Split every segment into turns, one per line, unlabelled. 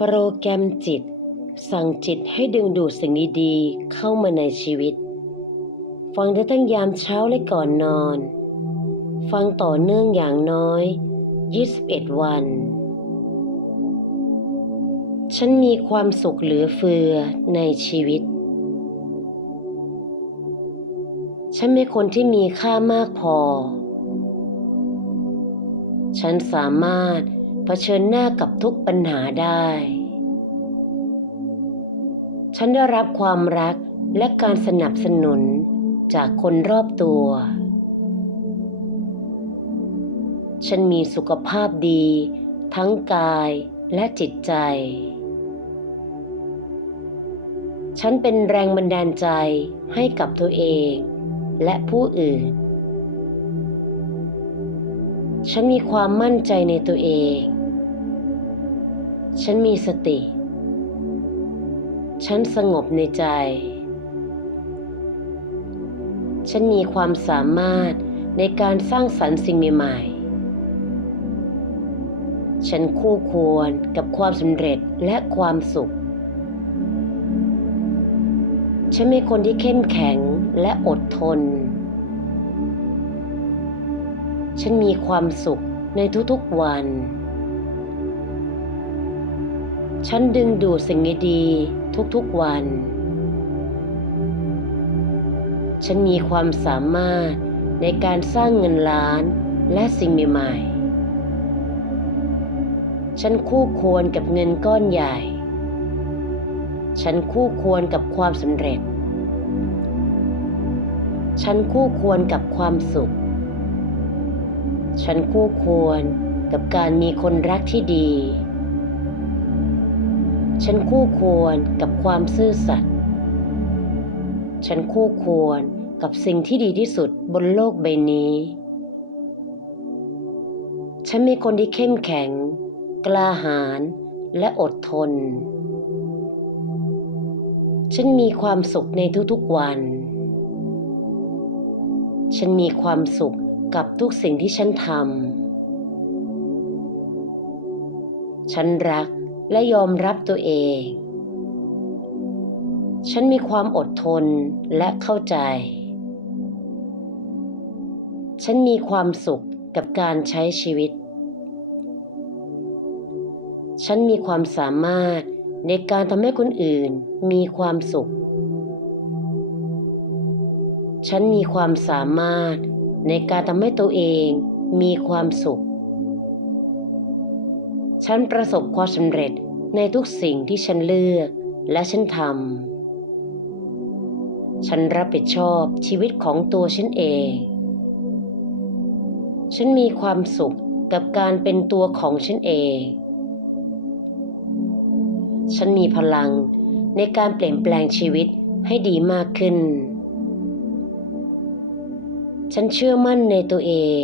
โปรแกรมจิต สั่งจิตให้ดึงดูดสิ่งดีๆเข้ามาในชีวิต ฟังได้ตั้งยามเช้าและก่อนนอน ฟังต่อเนื่องอย่างน้อย 21 วัน ฉันมีความสุขเหลือเฟือในชีวิต ฉันเป็นคนที่มีค่ามากพอ ฉันสามารถ เผชิญหน้ากับทุกปัญหาได้ ฉันได้รับความรักและการสนับสนุนจากคนรอบตัว ฉันมีสุขภาพดี ทั้งกายและจิตใจ ฉันเป็นแรงบันดาลใจให้กับตัวเองและผู้อื่น ฉันมีความมั่นใจในตัวเอง ฉันมีสติ ฉันสงบในใจ ฉันมีความสามารถในการสร้างสรรค์สิ่งใหม่ๆ ฉันคู่ควรกับความสำเร็จและความสุข ฉันเป็นคนที่เข้มแข็งและอดทน ฉันมีความสุขในทุกๆวัน ฉันดึงดูดสิ่งดีๆทุกๆวัน ฉันมีความสามารถในการสร้างเงินล้านและสิ่งใหม่ๆ ฉันคู่ควรกับเงินก้อนใหญ่ ฉันคู่ควรกับความสำเร็จ ฉันคู่ควรกับความสุข ฉันคู่ควรกับการมีคนรักที่ดี ฉันคู่ควรกับความซื่อสัตย์ ฉันคู่ควรกับสิ่งที่ดีที่สุดบนโลกใบนี้ ฉันเป็นคนที่เข้มแข็ง กล้าหาญและอดทน ฉันมีความสุขในทุกๆวัน ฉันมีความสุขกับทุกสิ่งที่ฉันทำ ฉันรัก และยอมรับตัวเอง ฉันมีความอดทนและเข้าใจ ฉันมีความสุขกับการใช้ชีวิต ฉันมีความสามารถในการทำให้คนอื่นมีความสุข ฉันมีความสามารถในการทำให้ตัวเองมีความสุข ฉันประสบความสำเร็จในทุกสิ่งที่ฉันเลือกและฉันทำ ฉันรับผิดชอบชีวิตของตัวฉันเอง ฉันมีความสุขกับการเป็นตัวของฉันเอง ฉันมีพลังในการเปลี่ยนแปลงชีวิตให้ดีมากขึ้น ฉันเชื่อมั่นในตัวเอง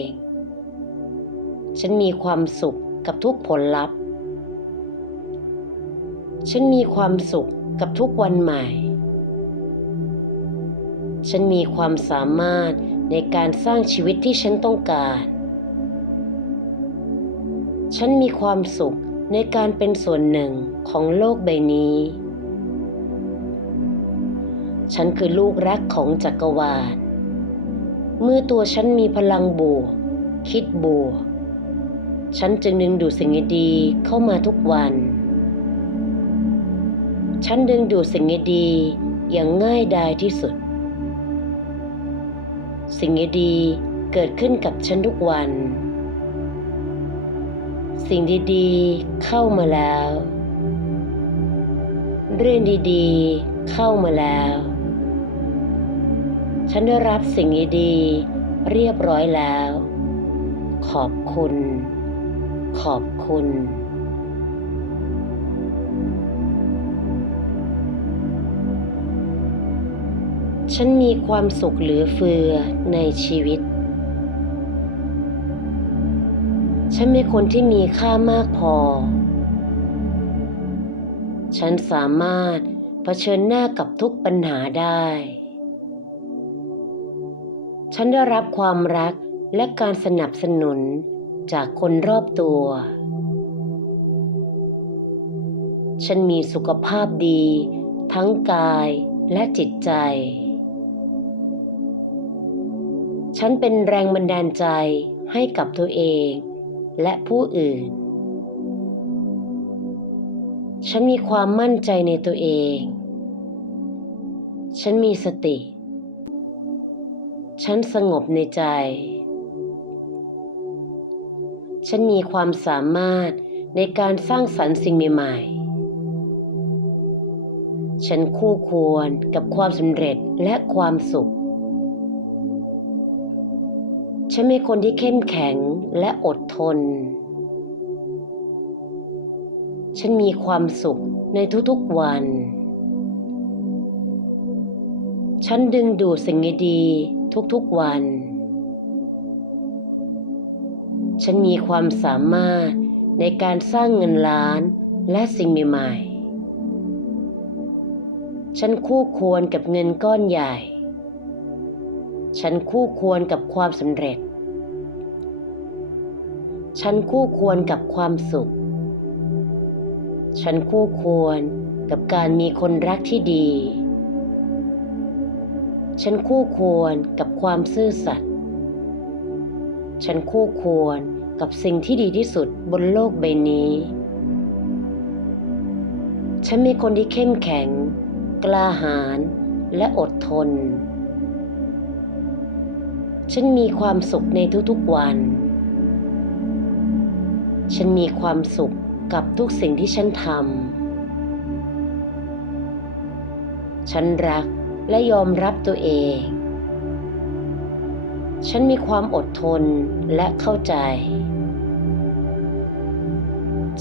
ฉันมีความสุข กับทุกผลลัพธ์ ฉันมีความสุขกับทุกวันใหม่ ฉันมีความสามารถในการสร้างชีวิตที่ฉันต้องการ ฉันมีความสุขในการเป็นส่วนหนึ่งของโลกใบนี้ ฉันคือลูกรักของจักรวาล เมื่อตัวฉันมีพลังบวก คิดบวก ฉันจึงดึงดูดสิ่งดีๆเข้ามาทุกวัน ฉันดึงดูดสิ่งดีๆอย่างง่ายดายที่สุด สิ่งดีๆเกิดขึ้นกับฉันทุกวัน สิ่งดีๆเข้ามาแล้ว เรื่องดีๆเข้ามาแล้ว ฉันได้รับสิ่งดีๆเรียบร้อยแล้วขอบคุณ ขอบคุณ ฉันมีความสุขเหลือเฟือในชีวิต ฉันเป็นคนที่มีค่ามากพอ ฉันสามารถเผชิญหน้ากับทุกปัญหาได้ ฉันได้รับความรักและการสนับสนุน จากคนรอบตัว ฉันมีสุขภาพดี ทั้งกายและจิตใจ ฉันเป็นแรงบันดาลใจให้กับตัวเองและผู้อื่น ฉันมีความมั่นใจในตัวเอง ฉันมีสติ ฉันสงบในใจ ฉันมีความสามารถในการสร้างสรรค์สิ่งใหม่ๆ ฉันคู่ควรกับความสำเร็จและความสุข ฉันเป็นคนที่เข้มแข็งและอดทน ฉันมีความสุขในทุกๆวัน ฉันดึงดูดสิ่งดีๆทุกๆวัน ฉันมีความสามารถในการสร้างเงินล้านและสิ่งใหม่ๆ ฉันคู่ควรกับเงินก้อนใหญ่ ฉันคู่ควรกับความสำเร็จ ฉันคู่ควรกับความสุข ฉันคู่ควรกับการมีคนรักที่ดี ฉันคู่ควรกับความซื่อสัตย์ ฉันคู่ควรกับสิ่งที่ดีที่สุดบนโลกใบนี้ ฉันเป็นคนที่เข้มแข็ง กล้าหาญและอดทน ฉันมีความสุขในทุกๆวัน ฉันมีความสุขกับทุกสิ่งที่ฉันทำ ฉันรักและยอมรับตัวเอง ฉันมีความอดทนและเข้าใจ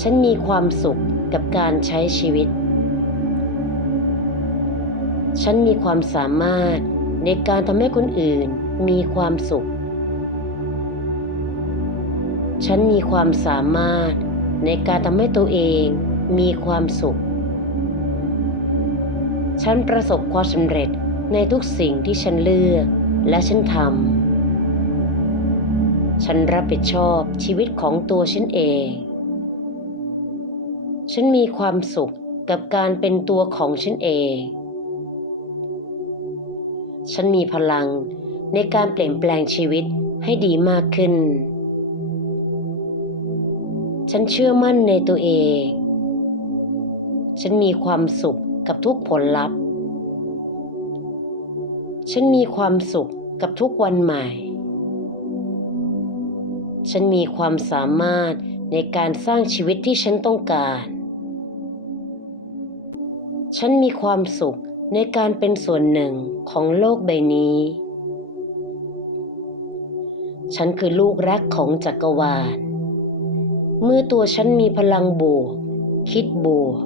ฉันมีความสุขกับการใช้ชีวิต ฉันมีความสามารถในการทำให้คนอื่นมีความสุข ฉันมีความสามารถในการทำให้ตัวเองมีความสุข ฉันประสบความสำเร็จในทุกสิ่งที่ฉันเลือกและฉันทำ ฉันรับผิดชอบชีวิตของตัวฉันเอง ฉันมีความสุขกับการเป็นตัวของฉันเอง ฉันมีพลังในการเปลี่ยนแปลงชีวิตให้ดีมากขึ้น ฉันเชื่อมั่นในตัวเอง ฉันมีความสุขกับทุกผลลัพธ์ ฉันมีความสุขกับทุกวันใหม่ ฉันมีความสามารถในการสร้างชีวิตที่ฉันต้องการ ฉันมีความสุขในการเป็นส่วนหนึ่งของโลกใบนี้ ฉันคือลูกรักของจักรวาล เมื่อตัวฉันมีพลังบวก คิดบวก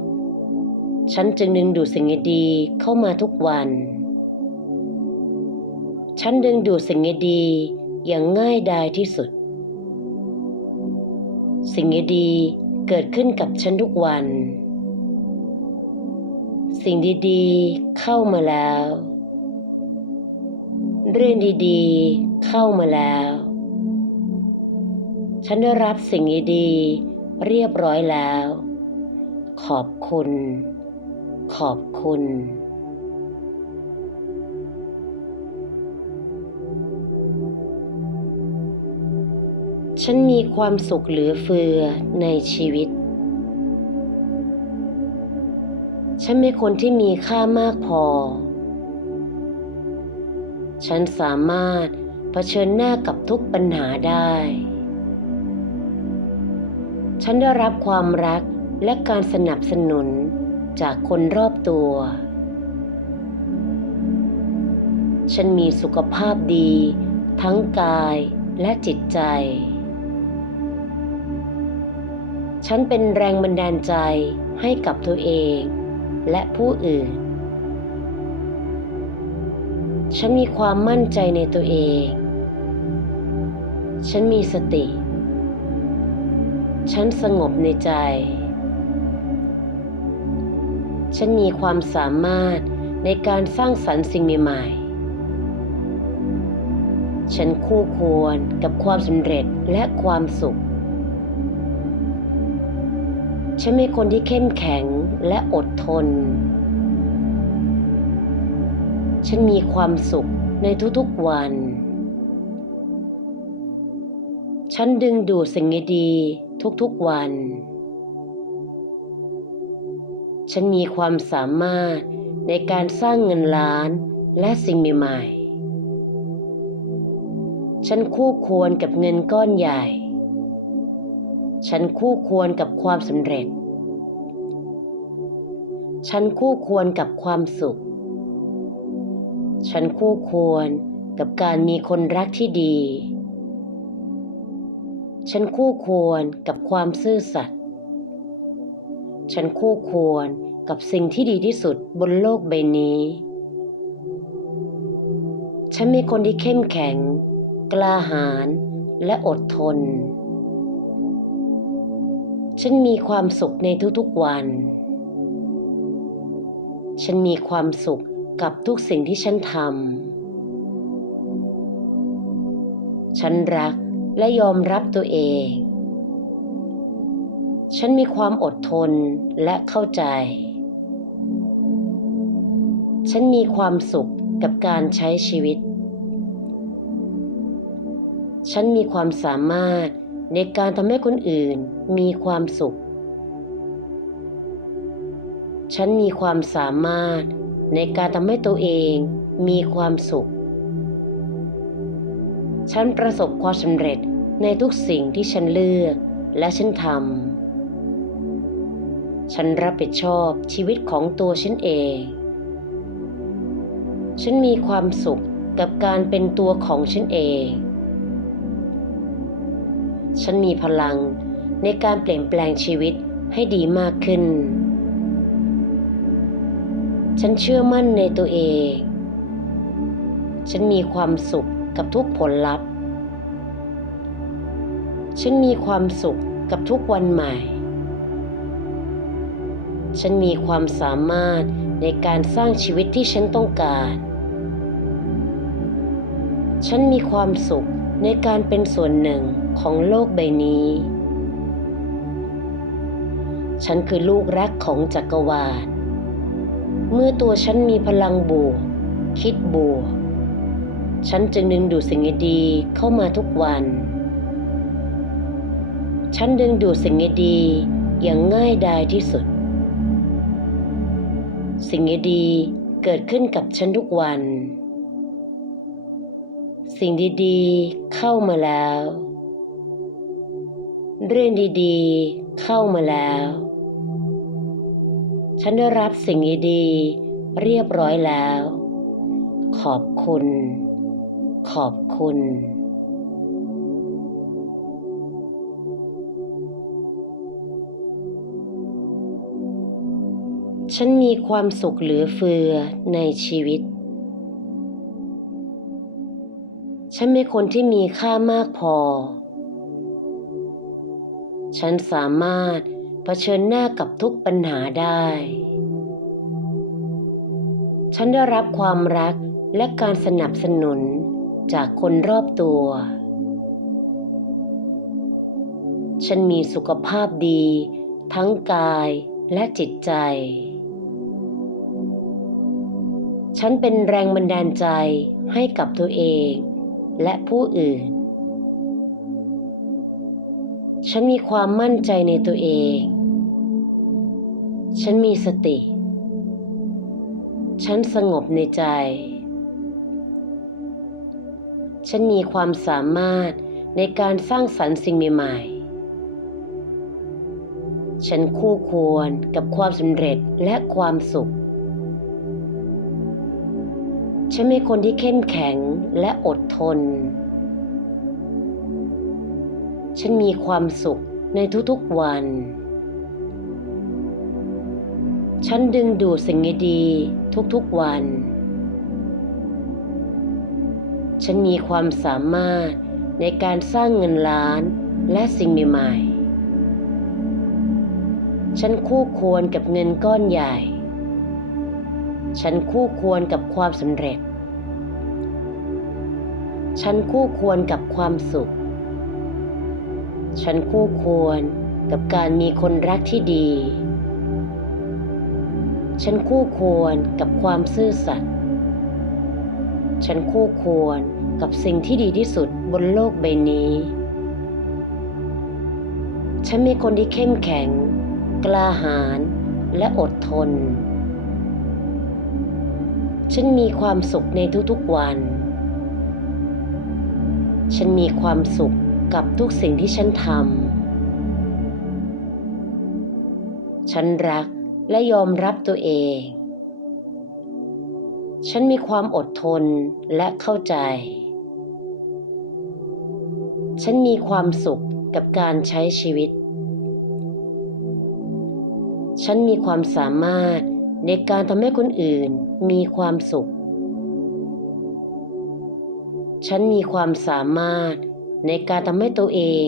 ฉันจึงดึงดูดสิ่งดีๆเข้ามาทุกวัน ฉันดึงดูดสิ่งดีๆอย่างง่ายดายที่สุด สิ่งดีๆเกิดขึ้นกับฉันทุกวัน สิ่งดีๆเข้ามาแล้ว เรื่องดีๆเข้ามาแล้ว ฉันได้รับสิ่งดีๆเรียบร้อยแล้ว ขอบคุณ ขอบคุณ ฉันมีความสุขเหลือเฟือในชีวิต ฉันเป็นคนที่มีค่ามากพอ ฉันสามารถเผชิญหน้ากับทุกปัญหาได้ ฉันได้รับความรักและการสนับสนุนจากคนรอบตัว ฉันมีสุขภาพดี ทั้งกายและจิตใจ ฉันเป็นแรงบันดาลใจให้กับตัวเองและผู้อื่น ฉันมีความมั่นใจในตัวเอง ฉันมีสติ ฉันสงบในใจ ฉันมีความสามารถในการสร้างสรรค์สิ่งใหม่ๆ ฉันคู่ควรกับความสำเร็จและความสุข ฉันเป็นคนที่เข้มแข็งและอดทน ฉันมีความสุขในทุกๆวัน ฉันดึงดูดสิ่งดีๆทุกๆวัน ฉันมีความสามารถในการสร้างเงินล้านและสิ่งใหม่ๆ ฉันคู่ควรกับเงินก้อนใหญ่ ฉันคู่ควรกับความสำเร็จ ฉันคู่ควรกับความสุข ฉันคู่ควรกับการมีคนรักที่ดี ฉันคู่ควรกับความซื่อสัตย์ ฉันคู่ควรกับสิ่งที่ดีที่สุดบนโลกใบนี้ ฉันเป็นคนที่เข้มแข็ง กล้าหาญและอดทน ฉันมีความสุขในทุกๆวัน ฉันมีความสุขกับทุกสิ่งที่ฉันทำ ฉันรักและยอมรับตัวเอง ฉันมีความอดทนและเข้าใจ ฉันมีความสุขกับการใช้ชีวิต ฉันมีความสามารถ ในการทำให้คนอื่นมีความสุข ฉันมีความสามารถในการทำให้ตัวเองมีความสุข ฉันประสบความสำเร็จในทุกสิ่งที่ฉันเลือกและฉันทำ ฉันรับผิดชอบชีวิตของตัวฉันเอง ฉันมีความสุขกับการเป็นตัวของฉันเอง ฉันมีพลังในการเปลี่ยนแปลงชีวิตให้ดีมากขึ้น ฉันเชื่อมั่นในตัวเอง ฉันมีความสุขกับทุกผลลัพธ์ ฉันมีความสุขกับทุกวันใหม่ ฉันมีความสามารถในการสร้างชีวิตที่ฉันต้องการ ฉันมีความสุขในการเป็นส่วนหนึ่ง ของโลกใบนี้ ฉันคือลูกรักของจักรวาล เมื่อตัวฉันมีพลังบวก คิดบวก ฉันจึงดึงดูดสิ่งดีๆเข้ามาทุกวัน ฉันดึงดูดสิ่งดีๆอย่างง่ายดายที่สุด สิ่งดีๆเกิดขึ้นกับฉันทุกวัน สิ่งดีๆ เข้ามาแล้ว เรื่องดีๆ เข้ามาแล้ว ฉันได้รับสิ่งดีๆเรียบร้อยแล้ว ขอบคุณ ขอบคุณ ฉันมีความสุขเหลือเฟือในชีวิต ฉันเป็นคนที่มีค่ามากพอ ฉันสามารถเผชิญหน้ากับทุกปัญหาได้ ฉันได้รับความรักและการสนับสนุนจากคนรอบตัว ฉันมีสุขภาพดี ทั้งกายและจิตใจ ฉันเป็นแรงบันดาลใจให้กับตัวเองและผู้อื่น ฉันมีความมั่นใจในตัวเอง ฉันมีสติ ฉันสงบในใจ ฉันมีความสามารถในการสร้างสรรค์สิ่งใหม่ๆ ฉันคู่ควรกับความสำเร็จและความสุข ฉันเป็นคนที่เข้มแข็งและอดทน ฉันมีความสุขในทุกๆวัน ฉันดึงดูดสิ่งดีๆทุกๆวัน ฉันมีความสามารถในการสร้างเงินล้านและสิ่งใหม่ๆ ฉันคู่ควรกับเงินก้อนใหญ่ ฉันคู่ควรกับความสำเร็จ ฉันคู่ควรกับความสุข ฉันคู่ควรกับการมีคนรักที่ดี ฉันคู่ควรกับความซื่อสัตย์ ฉันคู่ควรกับสิ่งที่ดีที่สุดบนโลกใบนี้ ฉันมีคนที่เข้มแข็ง กล้าหาญและอดทน ฉันมีความสุขในทุกๆวัน ฉันมีความสุข กับทุกสิ่งที่ฉันทำ ฉันรักและยอมรับตัวเอง ฉันมีความอดทนและเข้าใจ ฉันมีความสุขกับการใช้ชีวิต ฉันมีความสามารถในการทำให้คนอื่นมีความสุข ฉันมีความสามารถ ในการทำให้ตัวเอง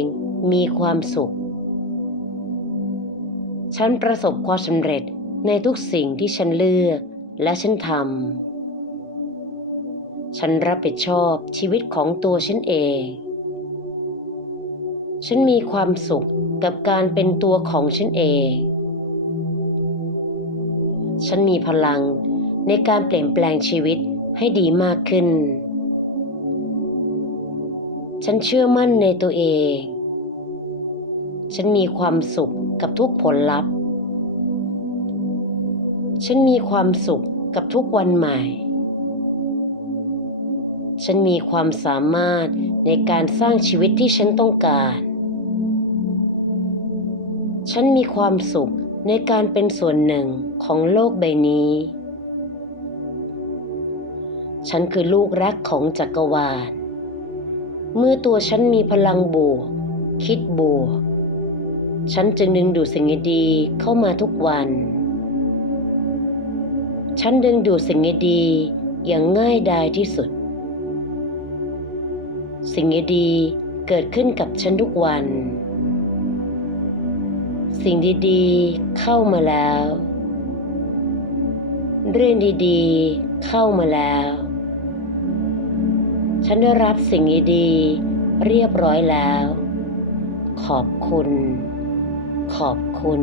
มีความสุข ฉันประสบความสำเร็จในทุกสิ่งที่ฉันเลือกและฉันทำ ฉันรับผิดชอบชีวิตของตัวฉันเอง ฉันมีความสุขกับการเป็นตัวของฉันเอง ฉันมีพลังในการเปลี่ยนแปลงชีวิตให้ดีมากขึ้น ฉันเชื่อมั่นในตัวเอง ฉันมีความสุขกับทุกผลลัพธ์ ฉันมีความสุขกับทุกวันใหม่ ฉันมีความสามารถในการสร้างชีวิตที่ฉันต้องการ ฉันมีความสุขในการเป็นส่วนหนึ่งของโลกใบนี้ ฉันคือลูกรักของจักรวาล เมื่อตัวฉันมีพลังบวกคิดบวกฉันจึงดึงดูดสิ่งดีๆเข้ามาทุกวัน ฉันดึงดูดสิ่งดีๆอย่างง่ายดายที่สุด สิ่งดีๆเกิดขึ้นกับฉันทุกวัน สิ่งดีๆเข้ามาแล้ว เรื่องดีๆเข้ามาแล้ว ฉันได้รับสิ่งดีๆเรียบร้อยแล้ว ขอบคุณ ขอบคุณ